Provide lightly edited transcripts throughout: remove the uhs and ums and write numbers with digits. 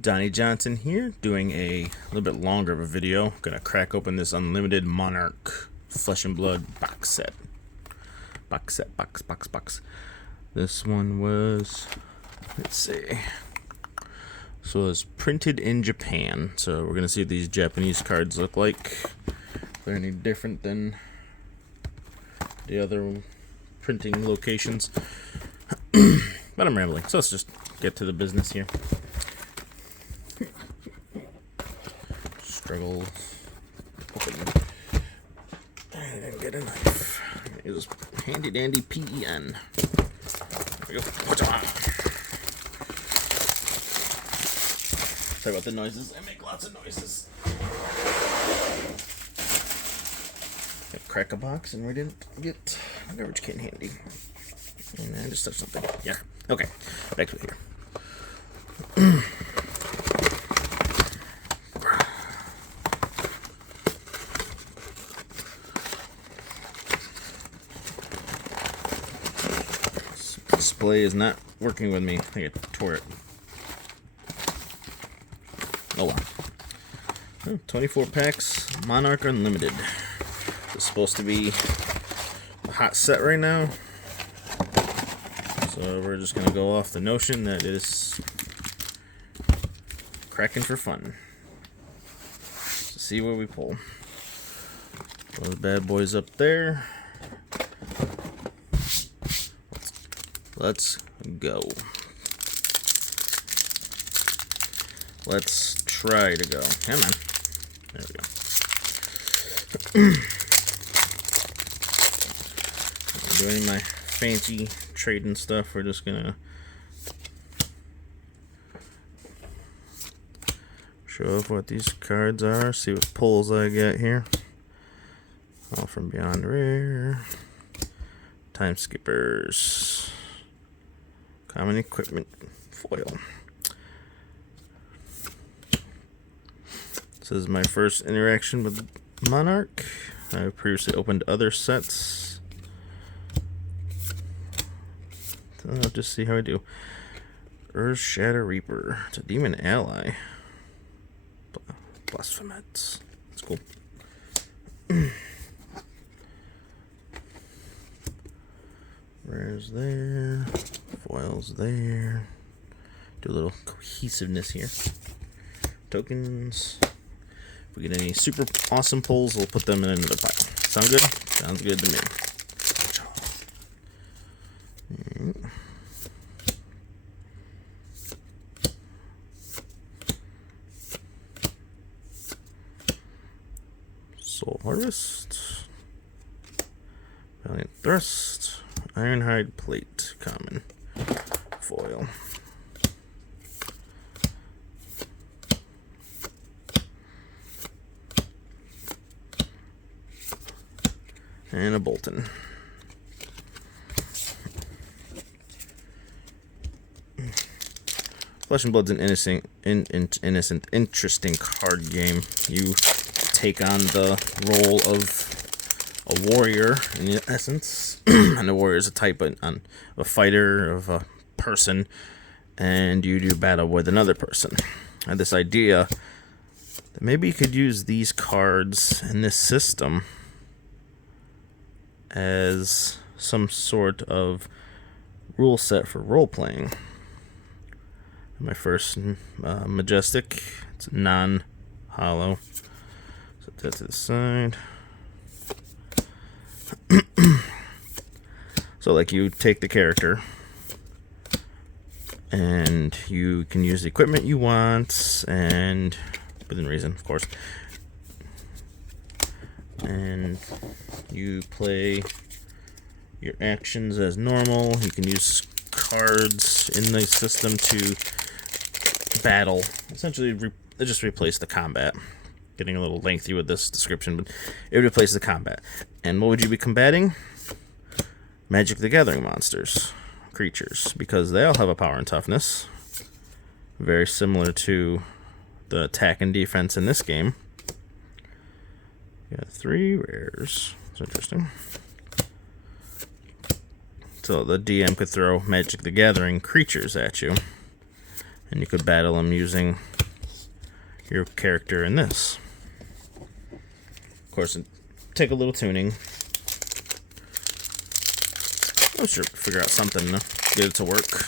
Donnie Johnson here, doing a little bit longer of a video. Gonna crack open this Unlimited Monarch Flesh and Blood box set. Box. This one was, let's see. So it's printed in Japan. So we're gonna see what these Japanese cards look like. If they're any different than the other printing locations. But I'm rambling, so let's just get to the business here. Struggle. Open. And get a knife. Use handy dandy PEN. There we go. Sorry about the noises. I make lots of noises. Crack a box and we didn't get a garbage can handy. And I just touched something. Yeah. Okay. Back to it here. Display is not working with me. I think I tore it. Oh wow. 24 packs, Monarch Unlimited. It's supposed to be a hot set right now. So we're just gonna go off the notion that it is cracking for fun. Let's see where we pull. Those bad boys up there. Let's go. Let's try to go. Come on. There we go. Doing my fancy trading stuff. We're just gonna show off what these cards are. See what pulls I get here. All from Beyond Rare. Time Skippers. Common Equipment Foil. This is my first interaction with Monarch. I've previously opened other sets. So I'll just see how I do. Earth Shatter Reaper. It's a demon ally. Blasphemet. That's cool. Rares there. Foils there. Do a little cohesiveness here. Tokens. If we get any super awesome pulls, we'll put them in another pile. Sound good? Sounds good to me. Soul Harvest. Valiant Thrust. Ironhide Plate. Common. Foil. And a Bolton. Flesh and Blood's an innocent, interesting card game. You take on the role of a warrior, in essence. And the warrior is a type of a fighter, of a person, and you do battle with another person. I had this idea that maybe you could use these cards in this system as some sort of rule set for role-playing. My first Majestic, it's non-hollow. Set that to the side. So like you take the character and you can use the equipment you want, and within reason, of course. And you play your actions as normal. You can use cards in the system to battle. Essentially, it just replace the combat. Getting a little lengthy with this description, but it replaces the combat. And what would you be combating? Magic the Gathering monsters, creatures, because they all have a power and toughness. Very similar to the attack and defense in this game. Got 3 rares. That's interesting. So the DM could throw Magic the Gathering creatures at you. and you could battle them using your character in this. Of course, take a little tuning. I'm sure figure out something to get it to work.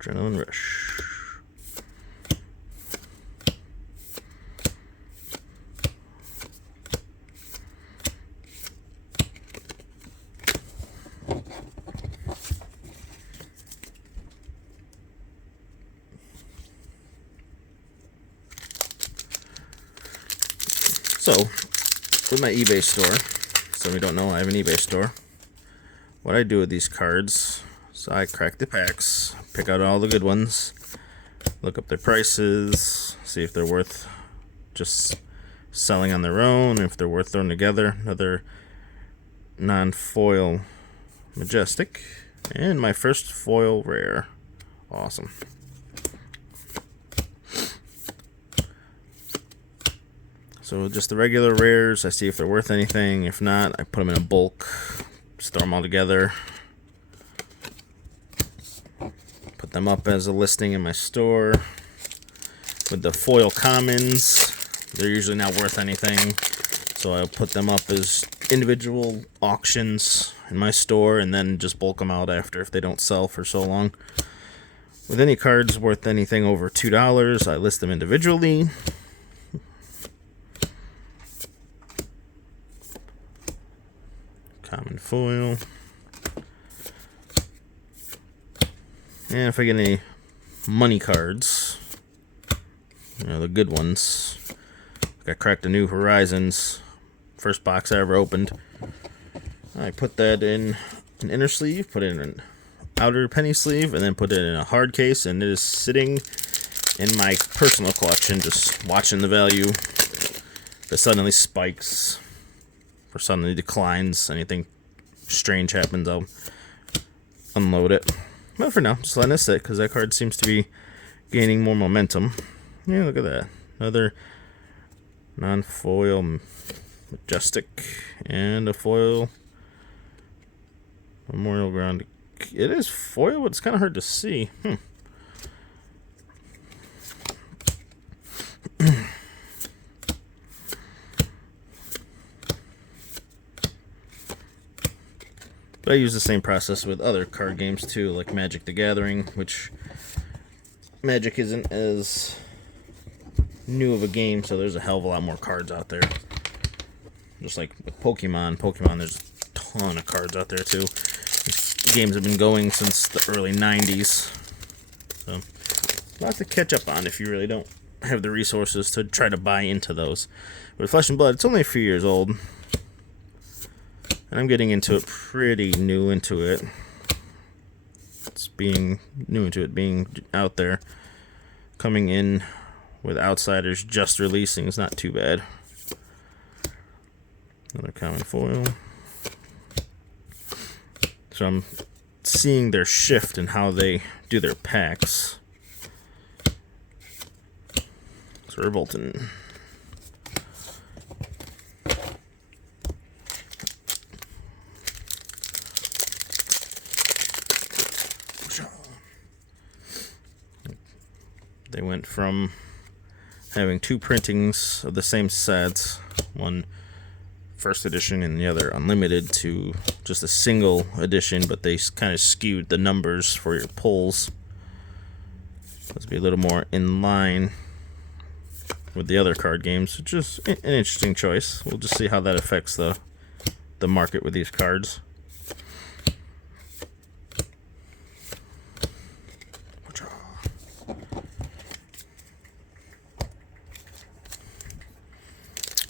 Adrenaline rush. So, with my eBay store, some of you don't know I have an eBay store. What I do with these cards, so I crack the packs, pick out all the good ones, look up their prices, see if they're worth just selling on their own, if they're worth throwing together. Another non-foil Majestic, and my first foil rare. Awesome. So just the regular rares, I see if they're worth anything. If not, I put them in a bulk, just throw them all together, put them up as a listing in my store. With the foil commons, they're usually not worth anything, so I'll put them up as individual auctions in my store and then just bulk them out after if they don't sell for so long. With any cards worth anything over $2, I list them individually. Common foil. And if I get any money cards, you know, the good ones, I cracked the New Horizons, first box I ever opened. I put that in an inner sleeve, put it in an outer penny sleeve, and then put it in a hard case, and it is sitting in my personal collection, just watching the value. If it suddenly spikes or suddenly declines, anything strange happens, I'll unload it. But for now, just letting it sit, because that card seems to be gaining more momentum. Yeah, look at that. Another non-foil Majestic and a foil Memorial Ground. It is foil, but it's kind of hard to see. But I use the same process with other card games too, like Magic the Gathering, which Magic isn't as new of a game, so there's a hell of a lot more cards out there. Just like with Pokemon, there's a ton of cards out there too. These games have been going since the early 90s. So, lots to catch up on if you really don't have the resources to try to buy into those. With Flesh and Blood, it's only a few years old. And I'm getting into it pretty new into it. It's being new into it, being out there. Coming in with outsiders just releasing is not too bad. Another common foil. So I'm seeing their shift in how they do their packs. So Revolting. They went from having two printings of the same sets, one first edition and the other unlimited, to just a single edition, but they kind of skewed the numbers for your pulls. Let's be a little more in line with the other card games, which is an interesting choice. We'll just see how that affects the market with these cards.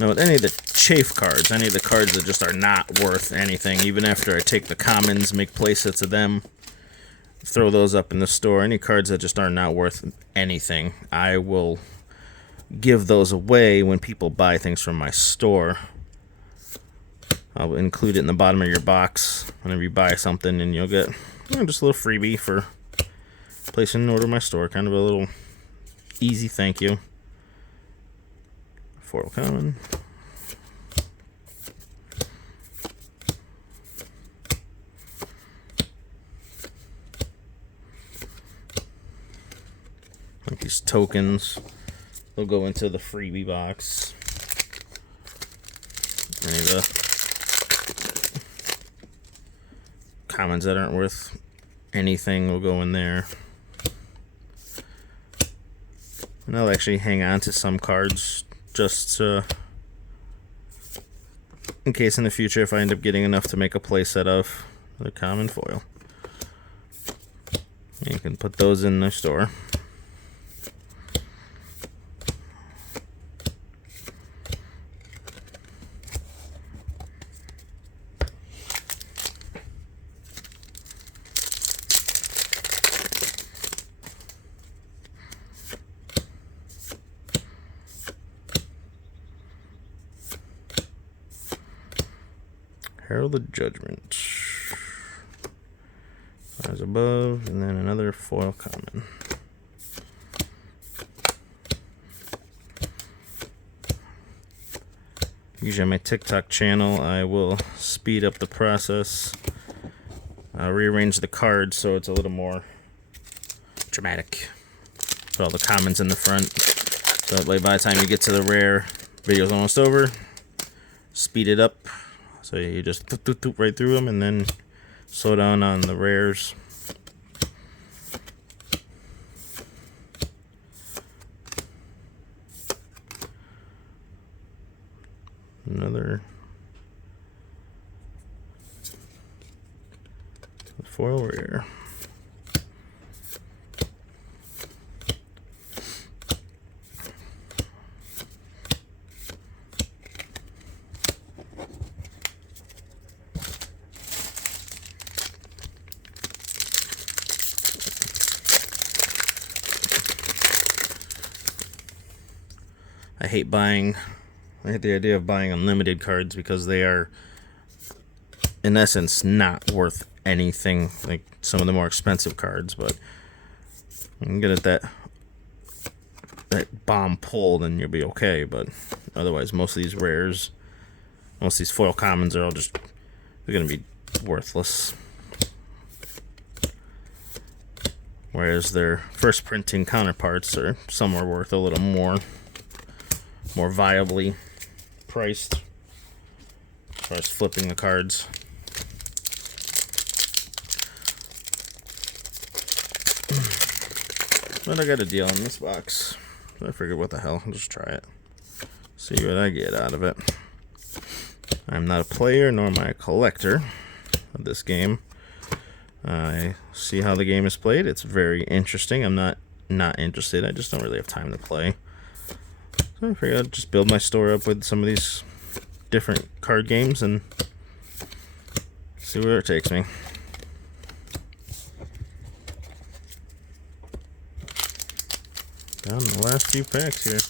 Now, with any of the chafe cards, any of the cards that just are not worth anything, even after I take the commons, make playsets of them, throw those up in the store, any cards that just are not worth anything, I will give those away when people buy things from my store. I'll include it in the bottom of your box whenever you buy something, and you'll get just a little freebie for placing an order in my store, kind of a little Easy, thank you. Foil common. Like these tokens, they'll go into the freebie box. Any of the commons that aren't worth anything will go in there. And I'll actually hang on to some cards just in case in the future if I end up getting enough to make a play set of the common foil. And you can put those in the store. Herald of Judgment. As above, and then another foil common. Usually on my TikTok channel, I will speed up the process. I'll rearrange the cards so it's a little more dramatic. Put all the commons in the front. So that way by the time you get to the rare, video's almost over. Speed it up. So you just doop right through them and then slow down on the rares. Another foil rare. I hate the idea of buying unlimited cards because they are, in essence, not worth anything like some of the more expensive cards, but you can get at that bomb pull, then you'll be okay, but otherwise most of these rares, most of these foil commons are all just, they're going to be worthless. Whereas their first printing counterparts are somewhere worth a little more viably priced as far as flipping the cards. But I got a deal in this box. I figured, what the hell, I'll just try it. See what I get out of it. I'm not a player, nor am I a collector of this game. I see how the game is played. It's very interesting. I'm not interested. I just don't really have time to play. So I figured I'd just build my store up with some of these different card games and see where it takes me. Down the last few packs here.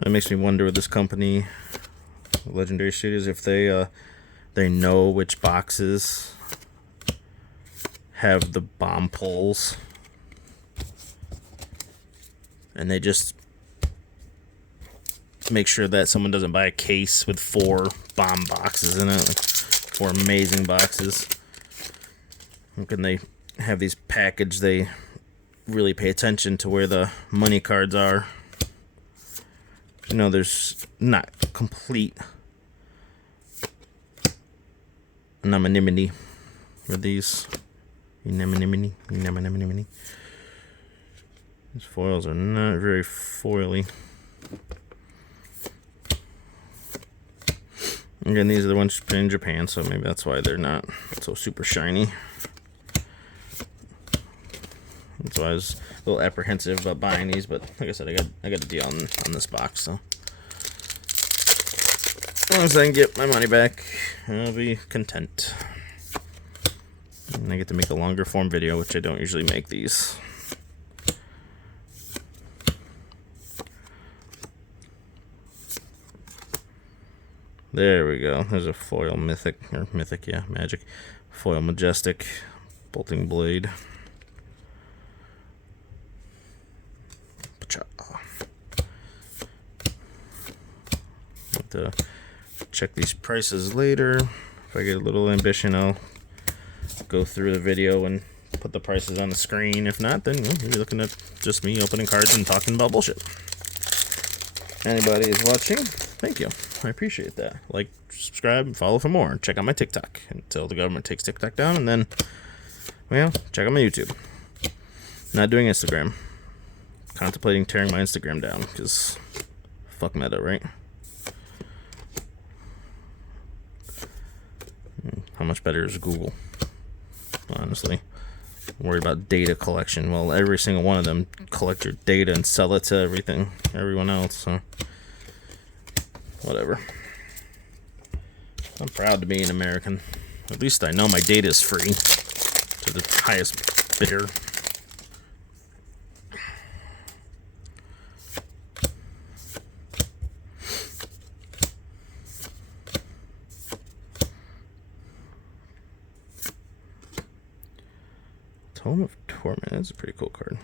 It makes me wonder with this company, Legendary Studios, if they know which boxes have the bomb pulls, and they just make sure that someone doesn't buy a case with 4 bomb boxes in it, like 4 amazing boxes. And can they have these packaged? They really pay attention to where the money cards are. You know, there's not complete anonymity with these. Anonymity. These foils are not very foily. Again, these are the ones in Japan, so maybe that's why they're not so super shiny. That's why I was a little apprehensive about buying these, but like I said, I got a deal on this box, so. As long as I can get my money back, I'll be content. And I get to make a longer form video, which I don't usually make these. There we go. There's a foil mythic, yeah, magic. Foil majestic, bolting blade. Have to check these prices later. If I get a little ambition, I'll go through the video and put the prices on the screen. If not, then you're looking at just me opening cards and talking about bullshit. Anybody is watching, thank you. I appreciate that. Like, subscribe, and follow for more. Check out my TikTok until the government takes TikTok down, and then, well, check out my YouTube. Not doing Instagram. Contemplating tearing my Instagram down, because fuck Meta, right? How much better is Google? Honestly. I'm worried about data collection. Well, every single one of them collect your data and sell it to everyone else, so whatever. I'm proud to be an American. At least I know my data is free to the highest bidder. Tome of Torment. That's a pretty cool card.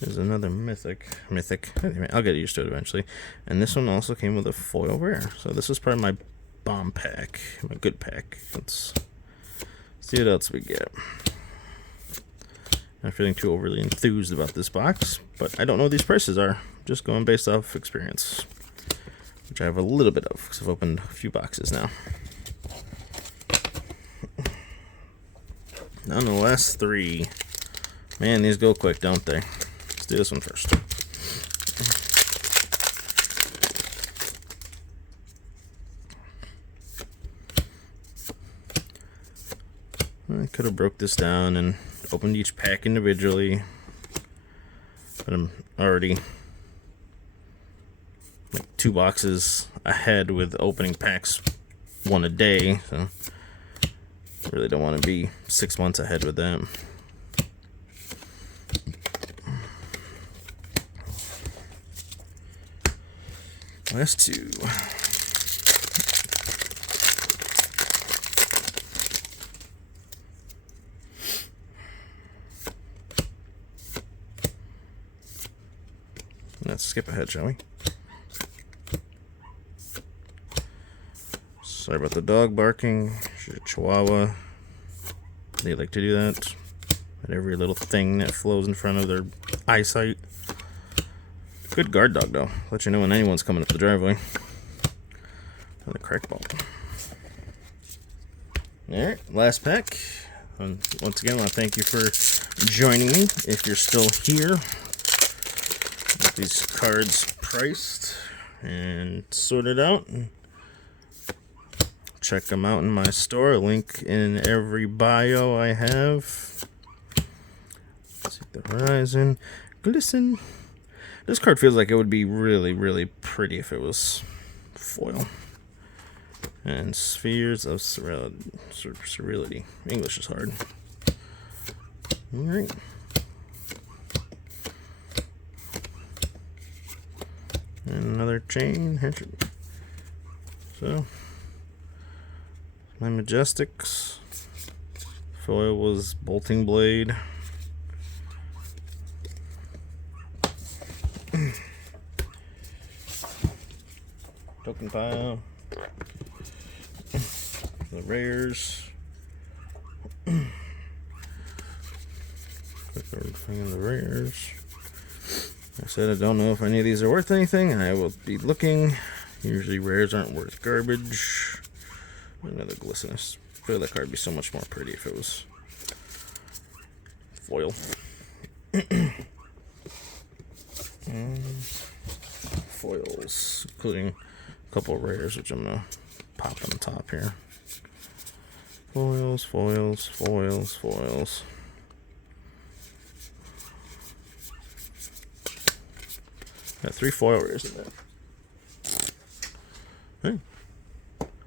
There's another mythic. Anyway, I'll get used to it eventually. And this one also came with a foil rare. So this is part of my bomb pack, my good pack. Let's see what else we get. Not feeling too overly enthused about this box, but I don't know what these prices are. Just going based off experience, which I have a little bit of because I've opened a few boxes now. On the last three. Man, these go quick, don't they? Let's do this one first. I could have broke this down and opened each pack individually, but I'm already like 2 boxes ahead with opening packs one a day, so I really don't want to be 6 months ahead with them. Last 2. Let's skip ahead, shall we? Sorry about the dog barking. She's a Chihuahua. They like to do that at every little thing that flows in front of their eyesight. Good guard dog, though. Let you know when anyone's coming up the driveway. And a crack ball. Alright, last pack. Once again, I want to thank you for joining me. If you're still here, got these cards priced and sorted out. Check them out in my store. Link in every bio I have. Let's see the Horizon. Glisten. This card feels like it would be really, really pretty if it was foil. And Spheres of Serenity. English is hard. Alright. And another chain. So, my Majestics. Foil was Bolting Blade. Token pile. The rares. Quick thing in the rares. I said I don't know if any of these are worth anything, and I will be looking. Usually rares aren't worth garbage. Another Glistenous. I feel that card would be so much more pretty if it was foil. Foils, including a couple of rares, which I'm gonna pop on the top here. Foils, foils, foils, foils. Got 3 foil rares in there. Hey,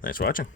thanks for watching.